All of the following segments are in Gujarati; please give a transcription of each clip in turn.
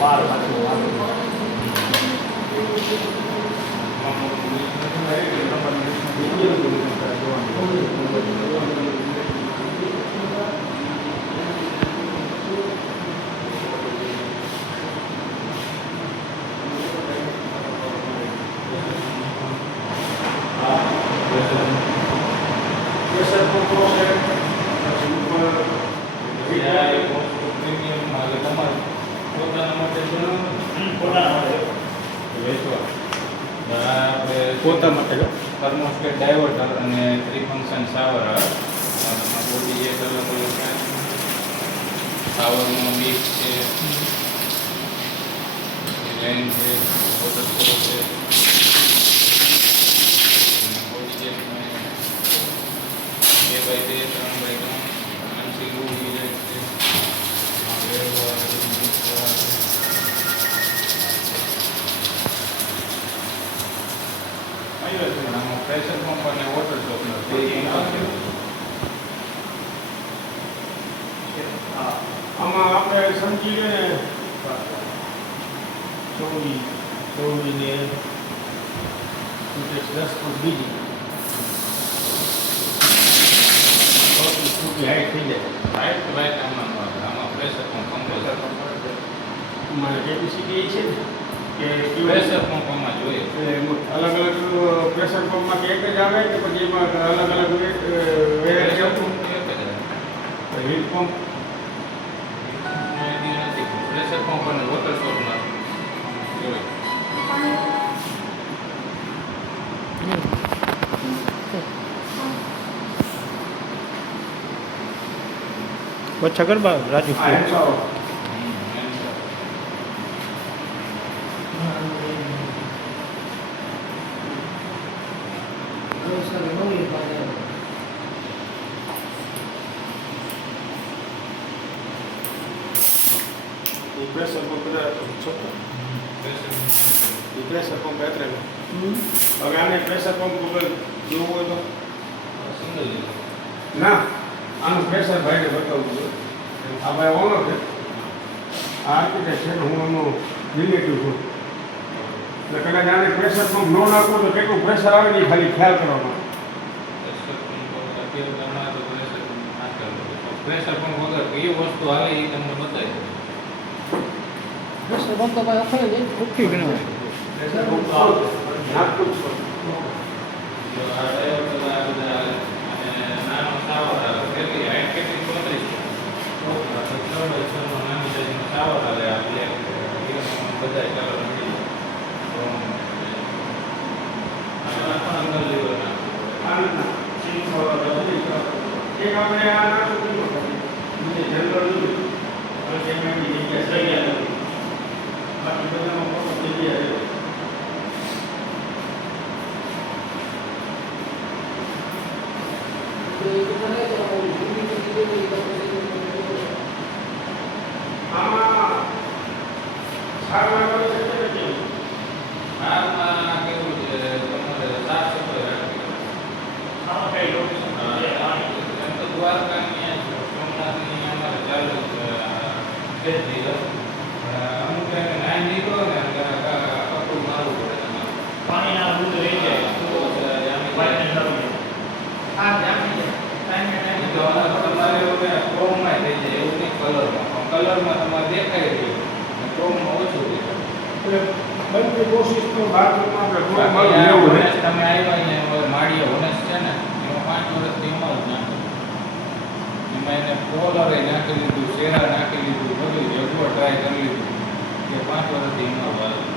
બાર પાછું વાંધો પોતા માટે થર્મોસ્ટેટ ડાયવર્ટર અને 3 ફંક્શન શાવર બોડી એક અલગ અલગ શાવરનો બીક છે, લાઈન છે, વોટર ફ્લો છે, બોડી જેટમાં 2x2 3x3 આંશિક ઉભી જાય છે. પ્રેશર પંપ અને વોટર સોપનો આમાં આપણે સમજી ને 24 ને 10 ફૂટ બીજી 34 ફૂટની હાઈટ થઈ જાય. હાઈટ આમાં પ્રેશર પંપ મને કેપેસિટી છે ને કે પ્રેશર પંપમાં જોઈએ અલગ અલગ પ્રેશર પંપમાં એક જ આવે કે પછી એમાં અલગ અલગ વેરાયટી આવતું હીટ પંપ પ્રેશર પંપ અને વોટર સોપના જોઈએ. બચ્ચા garba Raju pressure pump pressure pump એટલે હવે આને પ્રેશર પંપ વગર જોવું હોય તો ના આનું પ્રેશર ભાઈને બતાવવું જોઈએ. આ ભાઈ ઓનો છે, આ આર્કિટેક્ટ છે, હું એનો રિલેટિવ છું. એટલે કદાચ આને પ્રેશર પંપ ન નાખવું તો કેટલું પ્રેશર આવે ને એ ખાલી ખ્યાલ કરવાનો. પ્રેશર પંપ વગર કઈ વસ્તુ આવે એ તમને બતાવી દઉં. પ્રેશર પંપ તો ભાઈ અખરે જ ઉઠી ગયો પ્રેશર પંપ તો નાખવું જ પડે. જો આ ડાયોડ આ બધા અને નાનો શાવર આવે કેટલી હાઈટ કેટલી 34 છે. નાની સાઈઝનો શાવર આવે આ બ્લેક બધા કલર મળી જાય. અંદર લીવર આનંદ સિંગ એક આપણે આ નાખું બીજે જનરલ જેમાં જગ્યા થઈ ગયા બાકી બધામાં મોટો જગ્યા છે. આમાં સારવાર કરી શકે છે. આમાં કેવું છે તમારે સાફ સફાઈ રાખવી. આમાં કઈ લોકેશન એમ તો દ્વારકાની સોમનાથની અમારે ચાલુ છે જ નહીં. અમુક ટાઈમે નાઈ નીકળો ને કપડું મારવું પડે તમારે. પાણીના બુંદ રહી જાય હા જામી જાય. ટાઈમે તો તમારે એવું ક્રોમમાં થઈ જાય એવું નહીં કલરમાં. કલરમાં તમારે દેખાઈ રહ્યું ક્રોમમાં ઓછું દેખાય. બધી કોશિશ તો બાથરૂમમાં બાકી આ લેવું વનસ તમે આવ્યા અહીંયા માળીએ વનસ છે ને એમાં 5 વર્ષથી અમારું જ નાખ્યું. એમાં એને પોલરે નાખી લીધું, શેરા નાખી લીધું, બધું જગવો ટ્રાય કરી લીધું કે 5 વર્ષથી અમારું આવ્યું.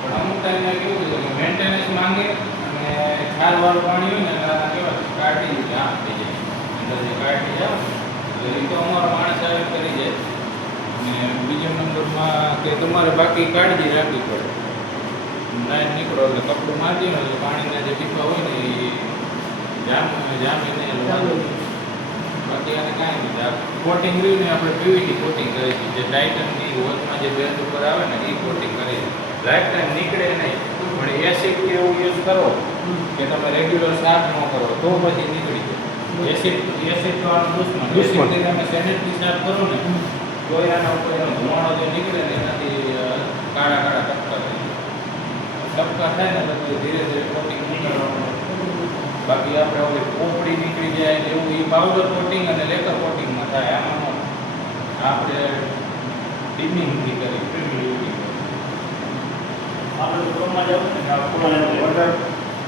પણ અમુક ટાઈમે કેવું છે કે મેન્ટેનન્સ માંગે અને ક્ષારવાળું પાણી હોય ને એટલે કેવા કાઢી જામ થઈ જાય. અંદર જે કાઢી જાવ એટલે એ તો અમારો માણસ આવે કરી જાય. અને બીજા નંબરમાં કે તમારે બાકી કાળજી રાખવી પડે. નાઈ નીકળો એટલે કપડું મારી દો એટલે પાણીના જે ટીપા હોય ને એ જામીને બાકી આને કાંઈ નહીં. કોટિંગ રહ્યું ને આપણે પીવીટી કોટિંગ કરી છે. જે ટાઇટનની વોચમાં જે બેન્ડ ઉપર આવે ને એ કોટિંગ કરી છે. લાઈફ ટાઈમ નીકળે નહીં. પણ એસિડ કે એવું યુઝ કરો કે તમે રેગ્યુલર સાફ ન કરો તો પછી નીકળી જાય. એસિડ તો આનો દુશ્મન. દુશ્મન. એસિડથી તમે સેનેટરી સાફ કરો ને તો એના ઉપર એનો ધુમાડો જે નીકળે ને એનાથી કાળા કાળા ટપકા થાય. ટપકા થાય ને તો પછી ધીરે ધીરે કોટિંગ નીકળવાનું. બાકી આપણે ઓલી પોપડી નીકળી જાય ને એવું એ પાવડર કોટિંગ અને લેકર કોટિંગમાં થાય. આમાં આપણે ડીમિંગથી કરી આપણે ક્રોમમાં જવું ને વધારે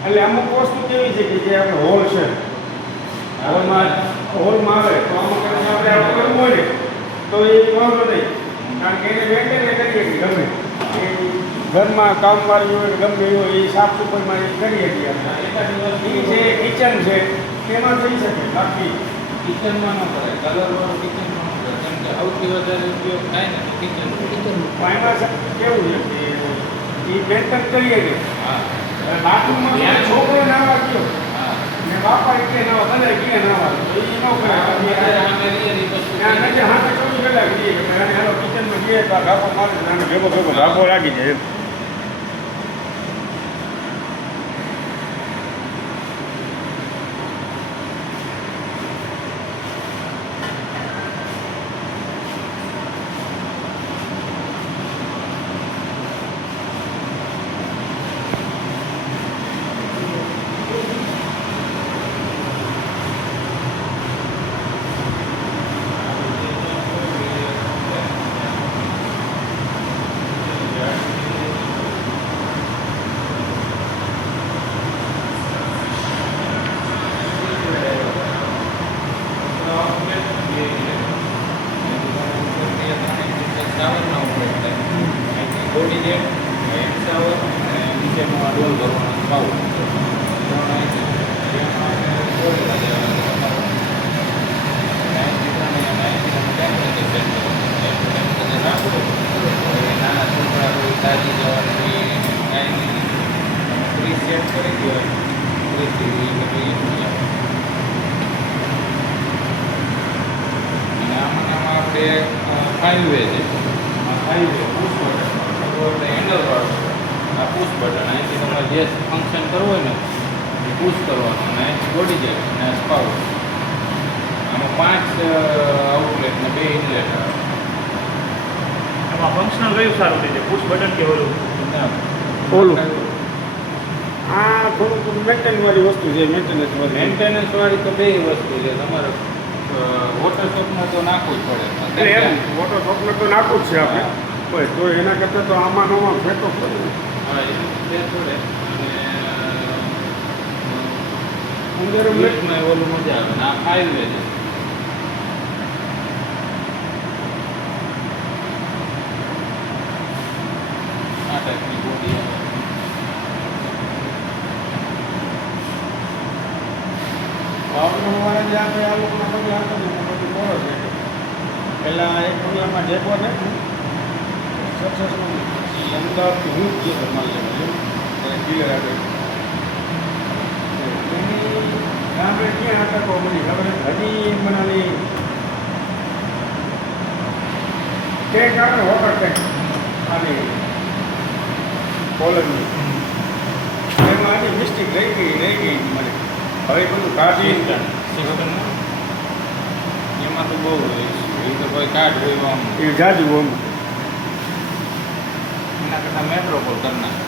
એટલે અમુક વસ્તુ કેવી છે કે જે આપણે હોલ છે હોલમાં આવે તો અમુક આપણે કરવું હોય ને તો એ વાંધો નહીં. કારણ કે એને મેન્ટેન કરીએ છીએ ગમે એ ઘરમાં કામવાળી હોય કે ગમે એ હોય એ સાફ સફાઈમાં એ કરીએ છીએ એકાદ એ દિવસ જે કિચન છે તેમાં થઈ શકે. બાકી કિચનમાં ન કરાય. કલરવાળું કિચનમાં ન કરાય. કેમ કે સૌથી વધારે ઉપયોગ થાય ને તો કિચન. એમાં કેવું છે કે એ મેન્ટેન કરીએ છીએ. હા બાથરૂમમાં છોકરો નાવા ગયો હા ને બાપા કે નાવા ભલે કે નાવા તો એ ન કરાય. સામે રહીએ ને પછી ત્યાં નજર હાથે 24 કલાક જઈએ કે ભાઈ આને હાલો કિચનમાં જઈએ તો આ ધાબો મારે નાનો ભેગો ધાબો લાગી જાય એમ. બોડી જેટ હેન્ડ શાવર અને નીચેનો આ ડોલ ભરવાનો પાઉચ નાના છોકરા કોઈ તાજી જવાની કાંઈ ફ્રી સેટ કરી દો ફ્રીથી એ બધું અને આમાં આપણે હાઈવે છે હાઈવે પુશ બટન હેન્ડલ વાળું આ પુશ બટન અહીંથી તમારે જે ફંક્શન કરવું હોય ને એ પુશ કરવાનું અને અહીંથી બોડી જાય અને સ્પાઉટ આમાં 5 આઉટલેટ ને 2 ઇનલેટ આવે. એમાં ફંક્શનલ કયું સારું છે પુશ બટન કે ઓલું? ઓલું. આ થોડુંક મેન્ટેન વાળી વસ્તુ છે મેન્ટેનન્સ વાળી. મેન્ટેનન્સ વાળી તો બે વસ્તુ છે. તમારે વોટર શોપમાં તો નાખવું જ એટલે પડે. એમ વોટર સોપને તો નાખવું જ છે આપણે બસ તો એના કરતાં તો આમાં નોમાં ફેંકો પડે. હા એ બે જોડે અને અંદર લેફ્ટમાં ઓલું મજા આવે ને આ હાઈવે છે. આ ટાઈપની બોડી આવે. વાવાઝોડાવાળા જે આપણે આ લોકોના પગે આવતા ને પછી બોલો છે પહેલાં એક પગલામાં ડેપો ને સક્સેસફુલ અમદાવાદથી હું જ ગયો માલ લેવા ત્યારે ક્લિયર આગળ એની ગામડે ક્યાં અટકો મળી ખબર હજી બનાવી ટેક આવે વોટર ટેક આની કોલરની એમાં આજે મિસ્ટેક રહી ગઈ મને હવે બધું કાઢી સિસ્ટમમાં એમાં તો બહુ હોય એ તો કોઈ કાર્ડ હોય આમ એ જાજુ આમ એના કરતાં મેટ્રોપોલ કરી નાખે.